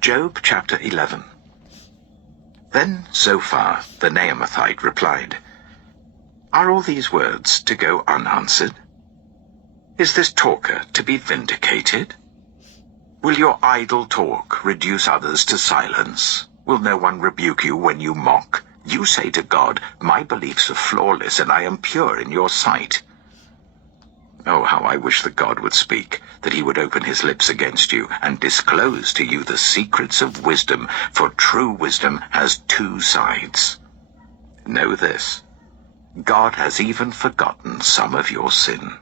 Job chapter 11. Then Zophar the Naamathite replied, "Are all these words to go unanswered? Is this talker to be vindicated? Will your idle talk reduce others to silence? Will no one rebuke you when you mock? You say to God, 'My beliefs are flawless, and I am pure in your sight.' Oh, how I wish that God would speak, that he would open his lips against you and disclose to you the secrets of wisdom, for true wisdom has two sides. Know this, God has even forgotten some of your sin.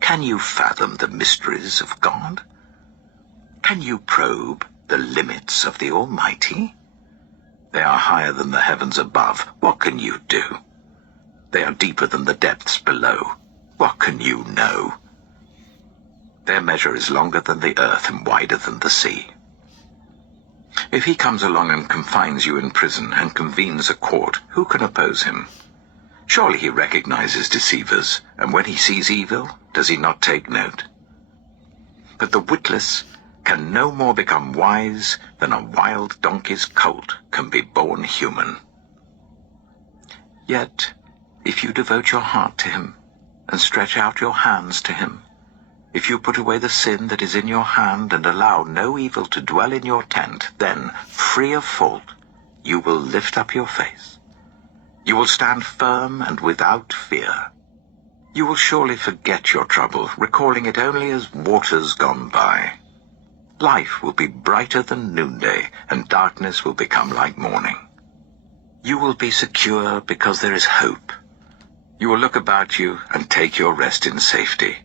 Can you fathom the mysteries of God? Can you probe the limits of the Almighty? They are higher than the heavens above. What can you do? They are deeper than the depths below. What can you know? Their measure is longer than the earth and wider than the sea. If he comes along and confines you in prison and convenes a court, who can oppose him? Surely he recognizes deceivers, and when he sees evil, does he not take note? But the witless can no more become wise than a wild donkey's colt can be born human. Yet, if you devote your heart to him, and stretch out your hands to him, if you put away the sin that is in your hand and allow no evil to dwell in your tent, then, free of fault, you will lift up your face. You will stand firm and without fear. You will surely forget your trouble, recalling it only as waters gone by. Life will be brighter than noonday, and darkness will become like morning. You will be secure because there is hope. You will look about you and take your rest in safety.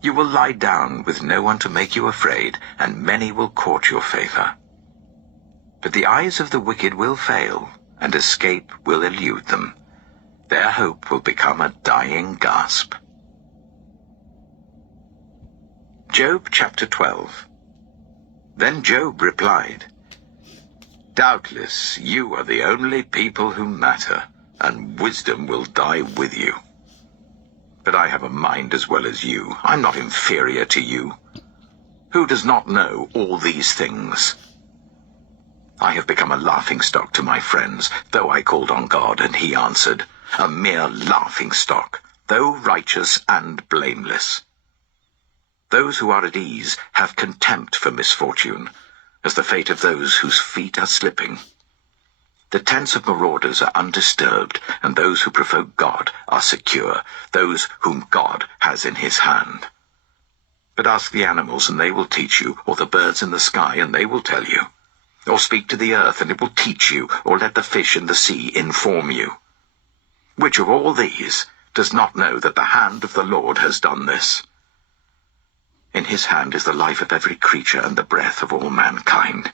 You will lie down with no one to make you afraid, and many will court your favor. But the eyes of the wicked will fail, and escape will elude them. Their hope will become a dying gasp. Job chapter 12. Then Job replied, "Doubtless you are the only people who matter, and wisdom will die with you. But I have a mind as well as you. I'm not inferior to you. Who does not know all these things? I have become a laughingstock to my friends, though I called on God, and he answered, a mere laughingstock, though righteous and blameless. Those who are at ease have contempt for misfortune, as the fate of those whose feet are slipping. The tents of marauders are undisturbed, and those who provoke God are secure, those whom God has in his hand. But ask the animals, and they will teach you, or the birds in the sky, and they will tell you. Or speak to the earth, and it will teach you, or let the fish in the sea inform you. Which of all these does not know that the hand of the Lord has done this? In his hand is the life of every creature and the breath of all mankind.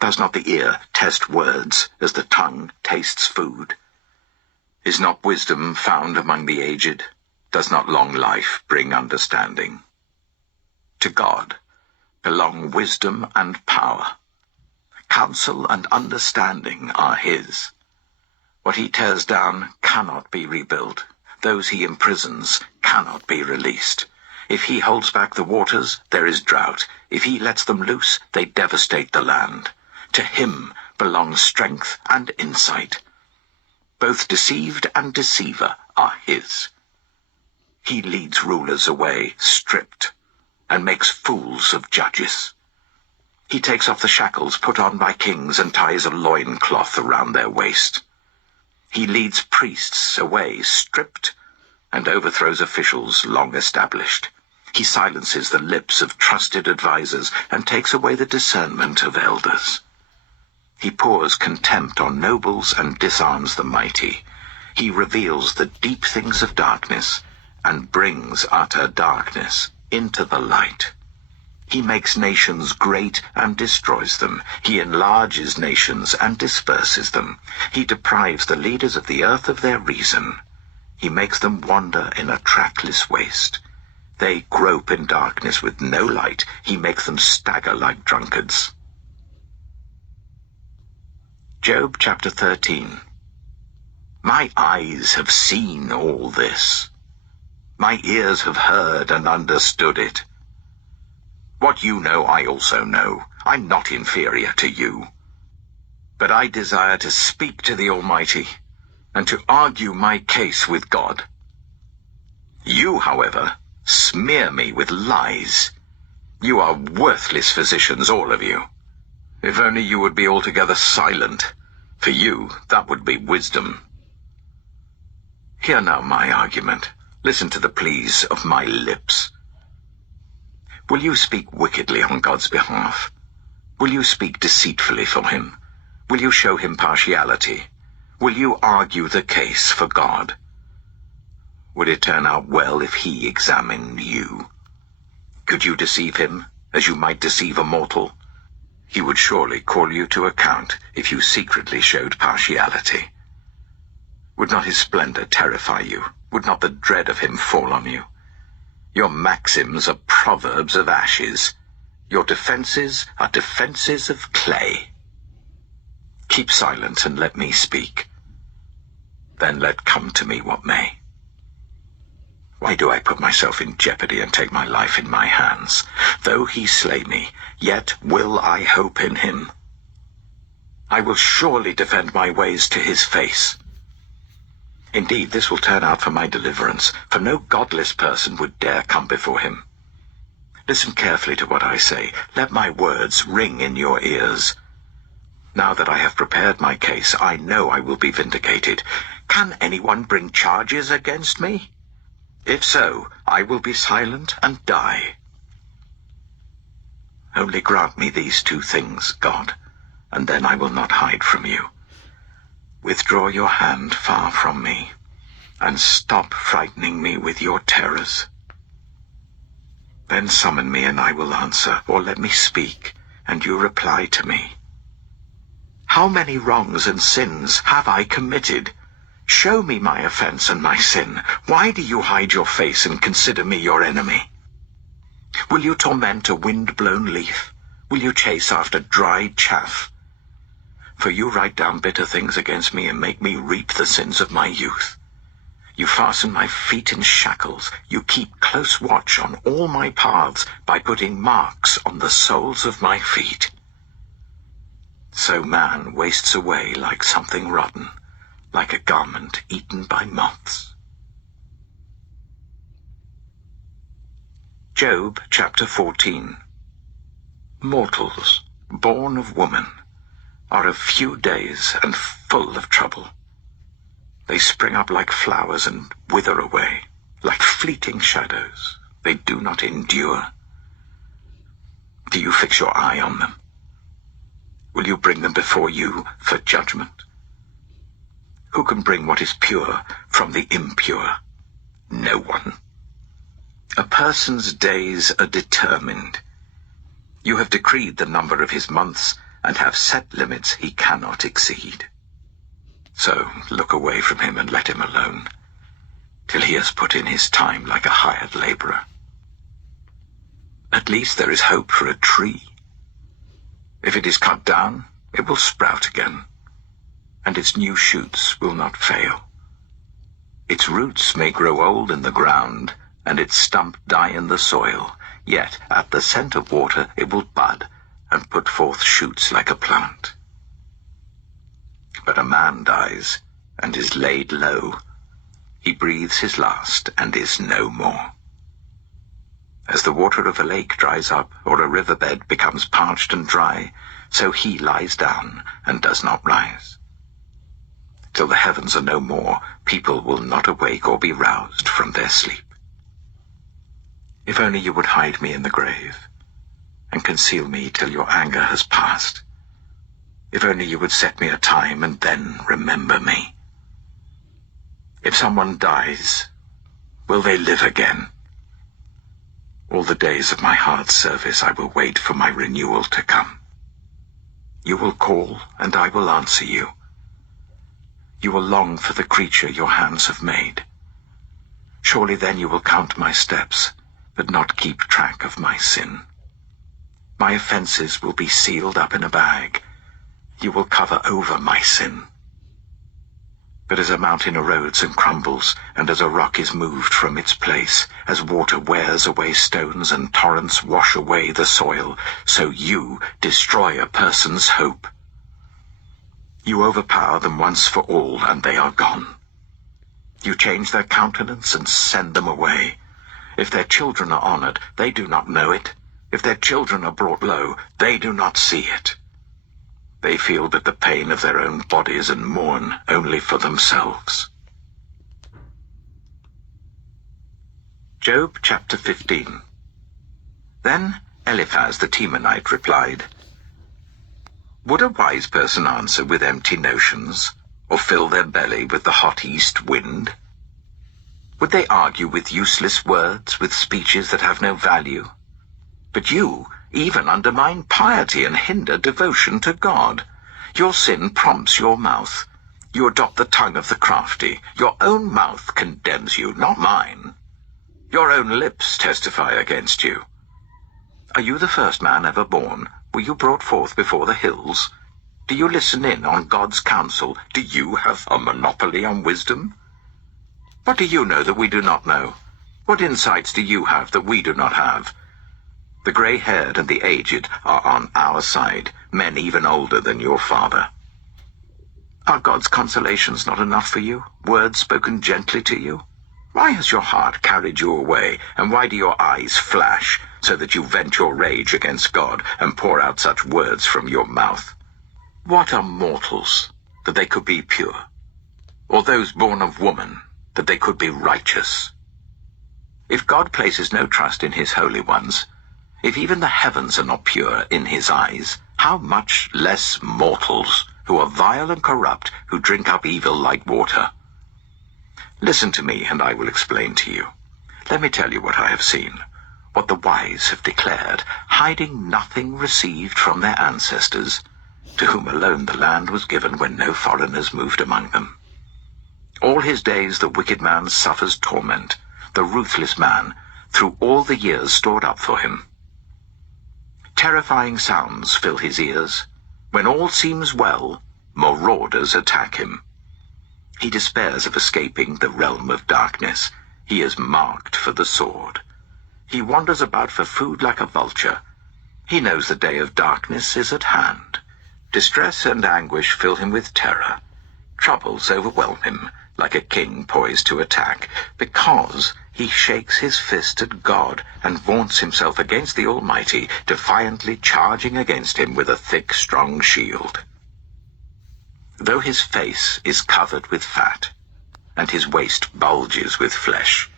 Does not the ear test words as the tongue tastes food? Is not wisdom found among the aged? Does not long life bring understanding? To God belong wisdom and power. Counsel and understanding are his. What he tears down cannot be rebuilt. Those he imprisons cannot be released. If he holds back the waters, there is drought. If he lets them loose, they devastate the land. To him belongs strength and insight. Both deceived and deceiver are his. He leads rulers away stripped, and makes fools of judges. He takes off the shackles put on by kings and ties a loincloth around their waist. He leads priests away stripped, and overthrows officials long established. He silences the lips of trusted advisers and takes away the discernment of elders. He pours contempt on nobles and disarms the mighty. He reveals the deep things of darkness and brings utter darkness into the light. He makes nations great and destroys them. He enlarges nations and disperses them. He deprives the leaders of the earth of their reason. He makes them wander in a trackless waste. They grope in darkness with no light. He makes them stagger like drunkards. Job chapter 13. My eyes have seen all this. My ears have heard and understood it. What you know, I also know. I'm not inferior to you. But I desire to speak to the Almighty and to argue my case with God. You, however, smear me with lies. You are worthless physicians, all of you. If only you would be altogether silent. For you, that would be wisdom. Hear now my argument. Listen to the pleas of my lips. Will you speak wickedly on God's behalf? Will you speak deceitfully for him? Will you show him partiality? Will you argue the case for God? Would it turn out well if he examined you? Could you deceive him, as you might deceive a mortal? He would surely call you to account if you secretly showed partiality. Would not his splendor terrify you? Would not the dread of him fall on you? Your maxims are proverbs of ashes. Your defenses are defenses of clay. Keep silent and let me speak. Then let come to me what may. Why do I put myself in jeopardy and take my life in my hands? Though he slay me, yet will I hope in him. I will surely defend my ways to his face. Indeed, this will turn out for my deliverance, for no godless person would dare come before him. Listen carefully to what I say. Let my words ring in your ears. Now that I have prepared my case, I know I will be vindicated. Can anyone bring charges against me? If so, I will be silent and die. Only grant me these two things, God, and then I will not hide from you. Withdraw your hand far from me, and stop frightening me with your terrors. Then summon me and I will answer, or let me speak, and you reply to me. How many wrongs and sins have I committed? Show me my offense and my sin. Why do you hide your face and consider me your enemy? Will you torment a wind-blown leaf? Will you chase after dry chaff? For you write down bitter things against me and make me reap the sins of my youth. You fasten my feet in shackles. You keep close watch on all my paths by putting marks on the soles of my feet. So man wastes away like something rotten, like a garment eaten by moths. Job chapter 14. Mortals, born of woman, are of few days and full of trouble. They spring up like flowers and wither away, like fleeting shadows. They do not endure. Do you fix your eye on them? Will you bring them before you for judgment? Who can bring what is pure from the impure? No one. A person's days are determined. You have decreed the number of his months and have set limits he cannot exceed. So look away from him and let him alone, till he has put in his time like a hired laborer. At least there is hope for a tree. If it is cut down, it will sprout again, and its new shoots will not fail. Its roots may grow old in the ground, and its stump die in the soil, yet at the scent of water it will bud and put forth shoots like a plant. But a man dies and is laid low. He breathes his last and is no more. As the water of a lake dries up, or a riverbed becomes parched and dry, so he lies down and does not rise. Till the heavens are no more, people will not awake or be roused from their sleep. If only you would hide me in the grave, and conceal me till your anger has passed. If only you would set me a time and then remember me. If someone dies, will they live again? All the days of my hard service I will wait for my renewal to come. You will call, and I will answer you. You will long for the creature your hands have made. Surely then you will count my steps, but not keep track of my sin. My offenses will be sealed up in a bag. You will cover over my sin. But as a mountain erodes and crumbles, and as a rock is moved from its place, as water wears away stones and torrents wash away the soil, so you destroy a person's hope. You overpower them once for all, and they are gone. You change their countenance and send them away. If their children are honored, they do not know it. If their children are brought low, they do not see it. They feel but the pain of their own bodies and mourn only for themselves. Job chapter 15. Then Eliphaz the Temanite replied, Would a wise person answer with empty notions, or fill their belly with the hot east wind? Would they argue with useless words, with speeches that have no value? But you even undermine piety and hinder devotion to God. Your sin prompts your mouth. You adopt the tongue of the crafty. Your own mouth condemns you, not mine. Your own lips testify against you. Are you the first man ever born? Were you brought forth before the hills? Do you listen in on God's counsel? Do you have a monopoly on wisdom? What do you know that we do not know? What insights do you have that we do not have? The gray-haired and the aged are on our side, men even older than your father. Are God's consolations not enough for you, words spoken gently to you? Why has your heart carried you away, and why do your eyes flash, so that you vent your rage against God and pour out such words from your mouth? What are mortals, that they could be pure? Or those born of woman, that they could be righteous? If God places no trust in his holy ones, if even the heavens are not pure in his eyes, how much less mortals, who are vile and corrupt, who drink up evil like water? Listen to me, and I will explain to you. Let me tell you what I have seen, what the wise have declared, hiding nothing received from their ancestors, to whom alone the land was given when no foreigners moved among them. All his days the wicked man suffers torment, the ruthless man, through all the years stored up for him. Terrifying sounds fill his ears. When all seems well, marauders attack him. He despairs of escaping the realm of darkness. He is marked for the sword. He wanders about for food like a vulture. He knows the day of darkness is at hand. Distress and anguish fill him with terror. Troubles overwhelm him, like a king poised to attack, because he shakes his fist at God and vaunts himself against the Almighty, defiantly charging against him with a thick, strong shield. Though his face is covered with fat, and his waist bulges with flesh,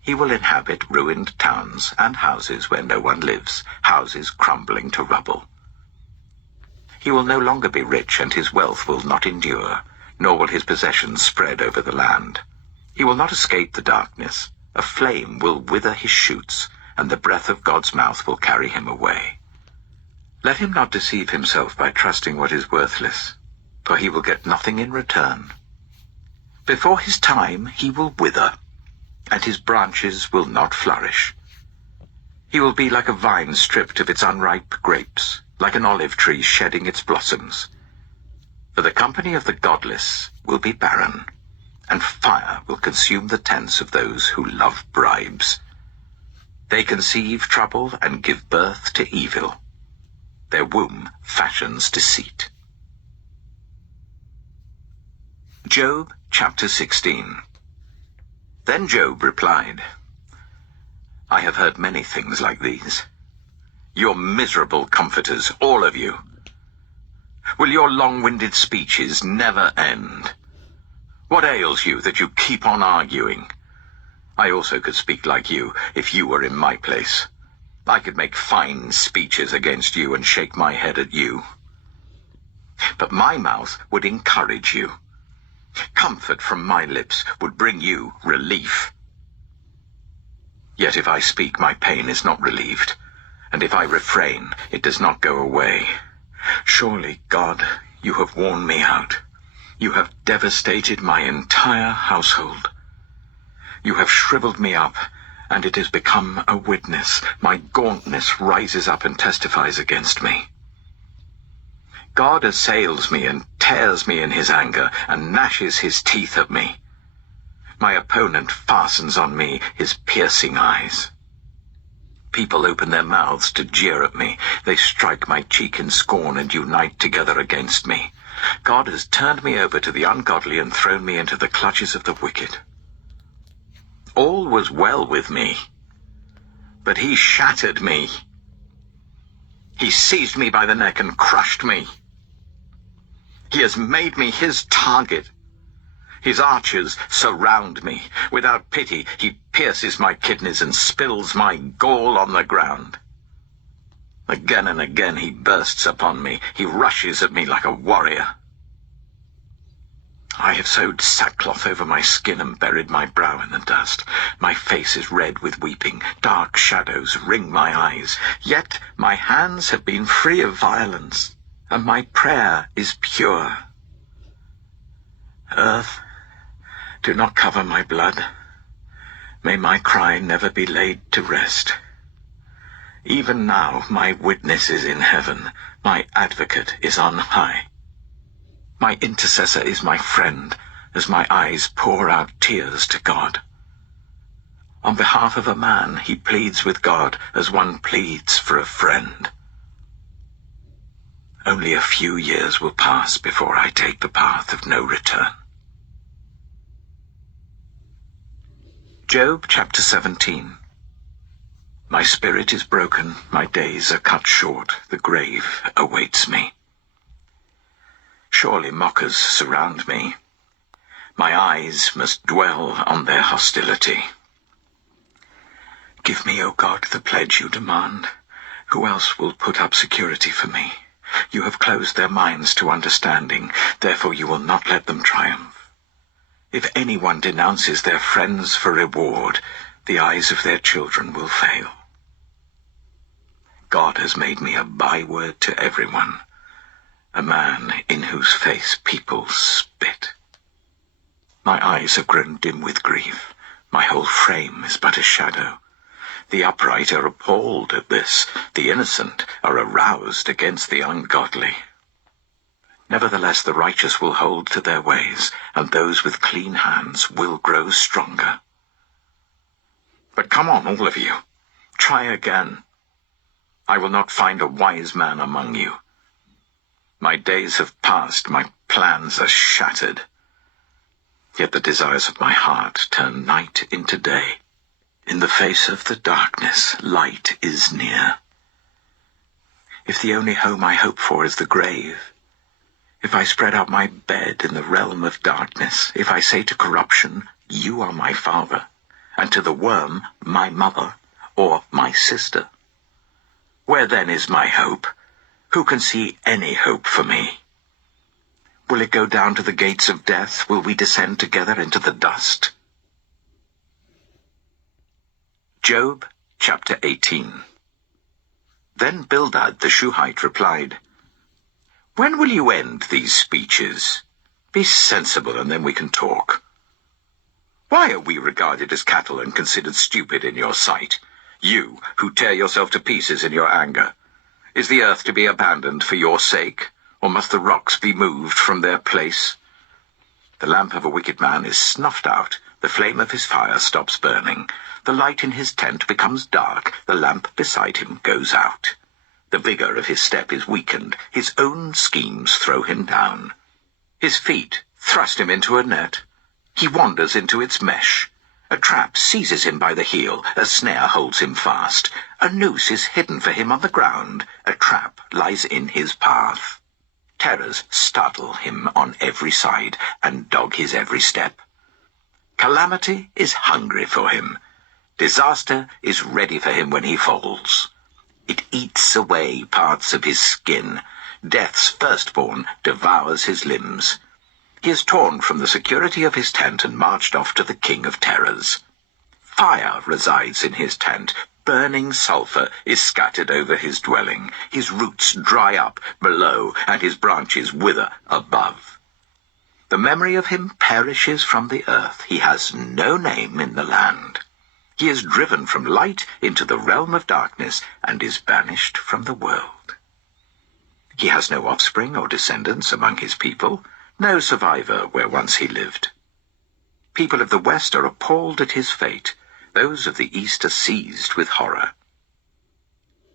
he will inhabit ruined towns and houses where no one lives, houses crumbling to rubble. He will no longer be rich, and his wealth will not endure, nor will his possessions spread over the land. He will not escape the darkness. A flame will wither his shoots, and the breath of God's mouth will carry him away. Let him not deceive himself by trusting what is worthless, for he will get nothing in return. Before his time he will wither, and his branches will not flourish. He will be like a vine stripped of its unripe grapes, like an olive tree shedding its blossoms. For the company of the godless will be barren, and fire will consume the tents of those who love bribes. They conceive trouble and give birth to evil. Their womb fashions deceit. Job chapter 16. Then Job replied, I have heard many things like these. You're miserable comforters, all of you. Will your long-winded speeches never end? What ails you that you keep on arguing? I also could speak like you if you were in my place. I could make fine speeches against you and shake my head at you. But my mouth would encourage you. Comfort from my lips would bring you relief. Yet if I speak, my pain is not relieved, and if I refrain, it does not go away. Surely, God, you have worn me out. You have devastated my entire household. You have shriveled me up, and it has become a witness. My gauntness rises up and testifies against me. God assails me and tears me in his anger and gnashes his teeth at me. My opponent fastens on me his piercing eyes. People open their mouths to jeer at me. They strike my cheek in scorn and unite together against me. God has turned me over to the ungodly and thrown me into the clutches of the wicked. All was well with me, but he shattered me. He seized me by the neck and crushed me. He has made me his target. His archers surround me. Without pity, he pierces my kidneys and spills my gall on the ground. Again and again he bursts upon me. He rushes at me like a warrior. I have sewed sackcloth over my skin and buried my brow in the dust. My face is red with weeping. Dark shadows ring my eyes. Yet my hands have been free of violence, and my prayer is pure. Earth, do not cover my blood. May my cry never be laid to rest. Even now my witness is in heaven. My advocate is on high. My intercessor is my friend, as my eyes pour out tears to God. On behalf of a man, he pleads with God as one pleads for a friend. Only a few years will pass before I take the path of no return. Job chapter 17. My spirit is broken, my days are cut short, the grave awaits me. Surely mockers surround me. My eyes must dwell on their hostility. Give me, O God, the pledge you demand. Who else will put up security for me? You have closed their minds to understanding, therefore you will not let them triumph. If anyone denounces their friends for reward, the eyes of their children will fail. God has made me a byword to everyone, a man in whose face people spit. My eyes have grown dim with grief. My whole frame is but a shadow. The upright are appalled at this. The innocent are aroused against the ungodly. Nevertheless, the righteous will hold to their ways, and those with clean hands will grow stronger. But come on, all of you. Try again. I will not find a wise man among you. My days have passed, my plans are shattered. Yet the desires of my heart turn night into day. In the face of the darkness, light is near. If the only home I hope for is the grave, if I spread out my bed in the realm of darkness, if I say to corruption, you are my father, and to the worm, my mother, or my sister, where then is my hope? Who can see any hope for me? Will it go down to the gates of death? Will we descend together into the dust? Job chapter 18. Then Bildad the Shuhite replied, When will you end these speeches? Be sensible, and then we can talk. Why are we regarded as cattle and considered stupid in your sight? You, who tear yourself to pieces in your anger. Is the earth to be abandoned for your sake, or must the rocks be moved from their place? The lamp of a wicked man is snuffed out, the flame of his fire stops burning, the light in his tent becomes dark, the lamp beside him goes out. The vigor of his step is weakened, his own schemes throw him down. His feet thrust him into a net. He wanders into its mesh. A trap seizes him by the heel, a snare holds him fast. A noose is hidden for him on the ground, a trap lies in his path. Terrors startle him on every side, and dog his every step. Calamity is hungry for him. Disaster is ready for him when he falls. It eats away parts of his skin. Death's firstborn devours his limbs. He is torn from the security of his tent and marched off to the king of terrors. Fire resides in his tent. Burning sulfur is scattered over his dwelling. His roots dry up below, and his branches wither above. The memory of him perishes from the earth. He has no name in the land. He is driven from light into the realm of darkness, and is banished from the world. He has no offspring or descendants among his people, no survivor where once he lived. People of the West are appalled at his fate. Those of the East are seized with horror.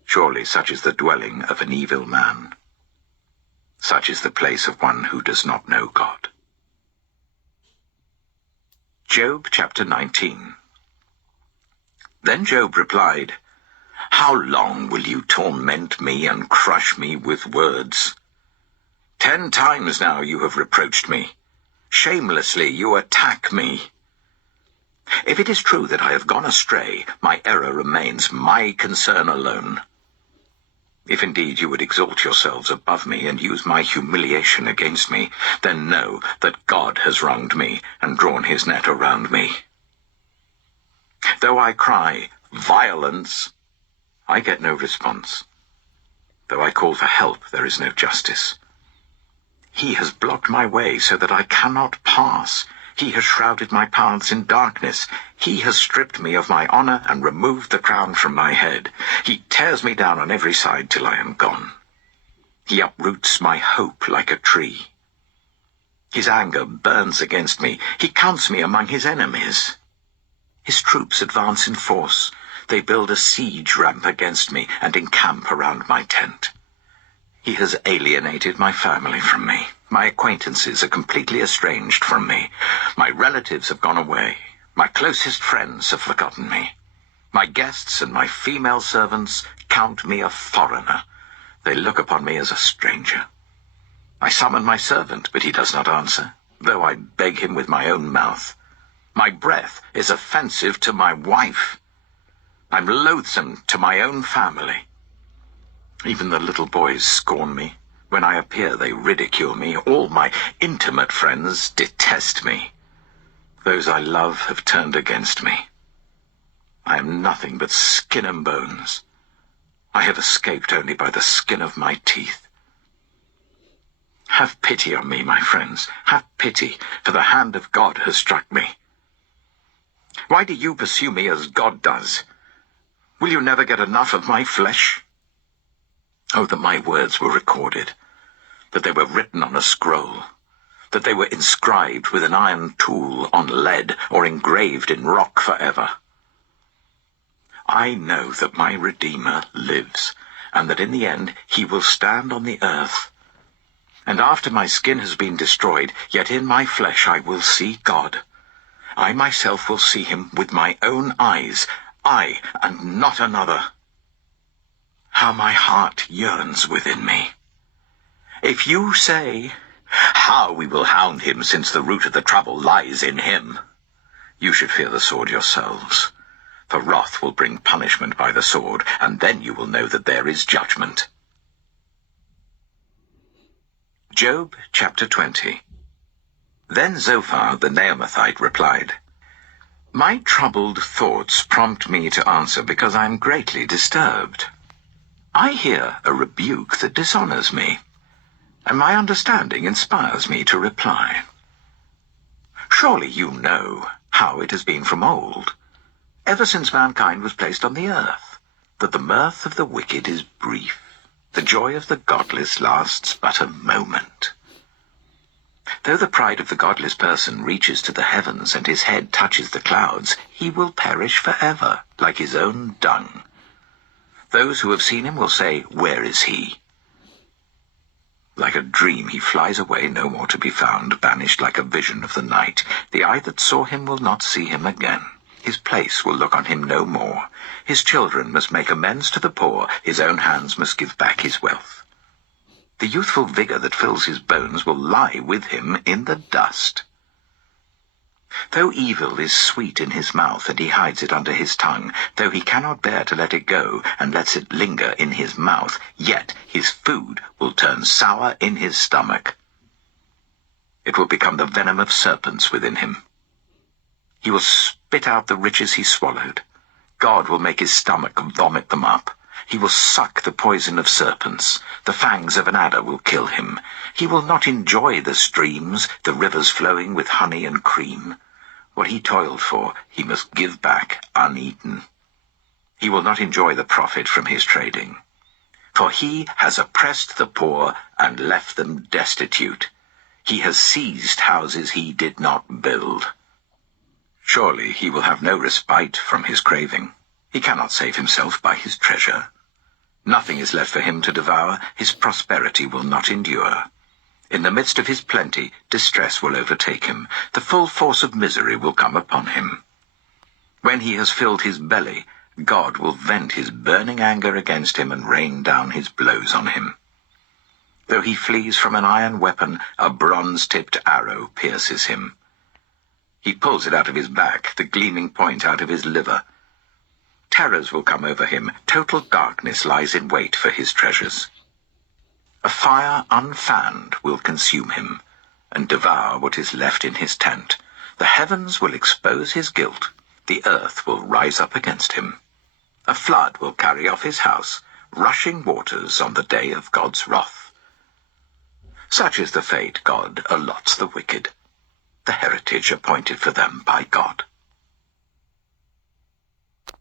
Surely such is the dwelling of an evil man. Such is the place of one who does not know God. Job chapter 19. Then Job replied, "How long will you torment me and crush me with words? 10 times now you have reproached me. Shamelessly you attack me. If it is true that I have gone astray, my error remains my concern alone. If indeed you would exalt yourselves above me and use my humiliation against me, then know that God has wronged me and drawn his net around me. Though I cry, 'Violence,' I get no response. Though I call for help, there is no justice. He has blocked my way so that I cannot pass. He has shrouded my paths in darkness. He has stripped me of my honor and removed the crown from my head. He tears me down on every side till I am gone. He uproots my hope like a tree. His anger burns against me. He counts me among his enemies. His troops advance in force. They build a siege ramp against me and encamp around my tent. He has alienated my family from me. My acquaintances are completely estranged from me. My relatives have gone away. My closest friends have forgotten me. My guests and my female servants count me a foreigner. They look upon me as a stranger. I summon my servant, but he does not answer, though I beg him with my own mouth. My breath is offensive to my wife. I'm loathsome to my own family. Even the little boys scorn me. When I appear, they ridicule me. All my intimate friends detest me. Those I love have turned against me. I am nothing but skin and bones. I have escaped only by the skin of my teeth. Have pity on me, my friends. Have pity, for the hand of God has struck me. Why do you pursue me as God does? Will you never get enough of my flesh? Oh, that my words were recorded, that they were written on a scroll, that they were inscribed with an iron tool on lead or engraved in rock forever. I know that my Redeemer lives, and that in the end he will stand on the earth. And after my skin has been destroyed, yet in my flesh I will see God. I myself will see him with my own eyes, I and not another. How my heart yearns within me. If you say, 'How we will hound him, since the root of the trouble lies in him,' you should fear the sword yourselves. For wrath will bring punishment by the sword, and then you will know that there is judgment." Job chapter 20. Then Zophar the Naamathite replied, "My troubled thoughts prompt me to answer because I am greatly disturbed. I hear a rebuke that dishonors me, and my understanding inspires me to reply. Surely you know how it has been from old, ever since mankind was placed on the earth, that the mirth of the wicked is brief, the joy of the godless lasts but a moment. Though the pride of the godless person reaches to the heavens and his head touches the clouds, he will perish forever, like his own dung. Those who have seen him will say, 'Where is he?' Like a dream he flies away, no more to be found, banished like a vision of the night. The eye that saw him will not see him again. His place will look on him no more. His children must make amends to the poor. His own hands must give back his wealth. The youthful vigor that fills his bones will lie with him in the dust. Though evil is sweet in his mouth, and he hides it under his tongue, though he cannot bear to let it go, and lets it linger in his mouth, yet his food will turn sour in his stomach. It will become the venom of serpents within him. He will spit out the riches he swallowed. God will make his stomach vomit them up. He will suck the poison of serpents. The fangs of an adder will kill him. He will not enjoy the streams, the rivers flowing with honey and cream. What he toiled for, he must give back uneaten. He will not enjoy the profit from his trading. For he has oppressed the poor and left them destitute. He has seized houses he did not build. Surely he will have no respite from his craving. He cannot save himself by his treasure. Nothing is left for him to devour. His prosperity will not endure. In the midst of his plenty, distress will overtake him. The full force of misery will come upon him. When he has filled his belly, God will vent his burning anger against him and rain down his blows on him. Though he flees from an iron weapon, a bronze-tipped arrow pierces him. He pulls it out of his back, the gleaming point out of his liver. Terrors will come over him. Total darkness lies in wait for his treasures. A fire unfanned will consume him and devour what is left in his tent. The heavens will expose his guilt. The earth will rise up against him. A flood will carry off his house, rushing waters on the day of God's wrath. Such is the fate God allots the wicked, the heritage appointed for them by God.